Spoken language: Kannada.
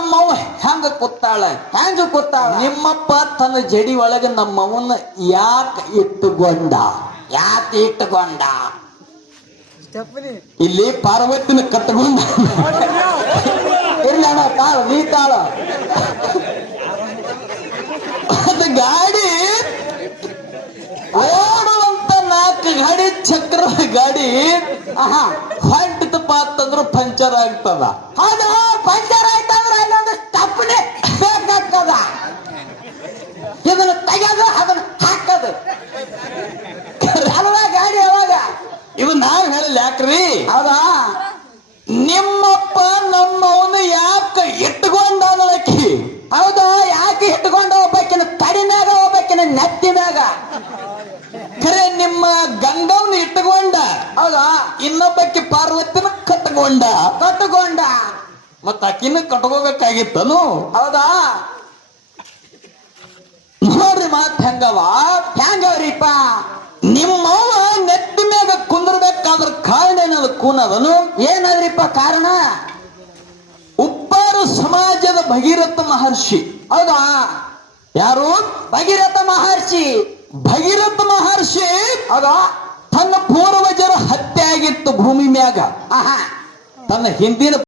ನಮ್ಮವ್ವ ಹೆಂಗ ಕೂತಾಳ ನಿಮ್ಮಪ್ಪ ತನ್ನ ಜಡಿ ಒಳಗೆ ನಮ್ಮವನ್ನ ಯಾಕೆ ಇಟ್ಟುಕೊಂಡ ಇಲ್ಲಿ ಪಾರ್ವತಿನ ಕಟ್ಟಕೊಂಡ ಇರ್ಲಿ ಅಣ್ಣ ತಾಳ ನೀ ತಾಳ ಅದು ಗಾಡಿ ಓಡುವಂತ 4 ಗಾಡಿ ಚಕ್ರ ಗಾಡಿ ಹೊಂಟಿತಪ್ಪ ಅಂತಂದ್ರು ಪಂಚರ್ ಆಗ್ತದ. ಹೌದು ಪಂಚರ್ ಆಯ್ತಂದ್ರೆ ಅಲ್ಲೊಂದು ಸ್ಟಪ್ನೆ ಬೇಕಾಗ್ತದ. ಇದನ್ನ ತೆಗೆದು ಅದನ್ನ ಹಾಕದು ಅಲ್ವಾ ಗಾಡಿ ಯಾವಾಗ ಇದು ನಾವ್ ಹೇಳಲ್ಲ ಯಾಕ್ರಿ. ಹೌದಾ ನಿಮ್ಮಪ್ಪ ನಮ್ಮವನು ಯಾಕೆ ಇಟ್ಟುಕೊಂಡ ಅನ್ನೋದಕ್ಕಿ. ಹೌದು ಯಾಕೆ ಇಟ್ಕೊಂಡು ಹೋಗ್ಬೇಕಿನ ತಡಿನಾಗ ಹೋಗ್ಬೇಕಿನ ನೆತ್ತಿನಾಗ. ಖರೆ ನಿಮ್ಮ ಗಂಗವ್ನ ಇಟ್ಟುಕೊಂಡ. ಹೌದಾ ಇನ್ನೊಬ್ಬಕ್ಕೆ ಪಾರ್ವತಿನ ಕಟ್ಟಕೊಂಡ. ಮತ್ತ ಆಕಿನ ಕಟ್ಕೋಬೇಕಾಗಿತ್ತನು. ಹೌದಾ ನೋಡ್ರಿ ಮಾತ್ ಹೆಂಗವ್ರಿಪ್ಪ ನಿಮ್ಮವ್ವ ನೆತ್ತಿ ಮ್ಯಾಗ ಕುಂದ್ರಬೇಕಾದ್ರ ಕಾರಣ ಏನದ ಕೂನದನು. ಏನದ್ರಿಪ್ಪ ಕಾರಣ? ಉಪ್ಪಾರು ಸಮಾಜದ ಭಗೀರಥ ಮಹರ್ಷಿ. ಹೌದಾ ಯಾರು? ಭಗೀರಥ ಮಹರ್ಷಿ. ಹೌದಾ ತನ್ನ ಪೂರ್ವಜರ ಹತ್ಯೆ ಆಗಿತ್ತು ಭೂಮಿ ಮ್ಯಾಗ. ಆಹಾ ತನ್ನ ಹಿಂದಿನ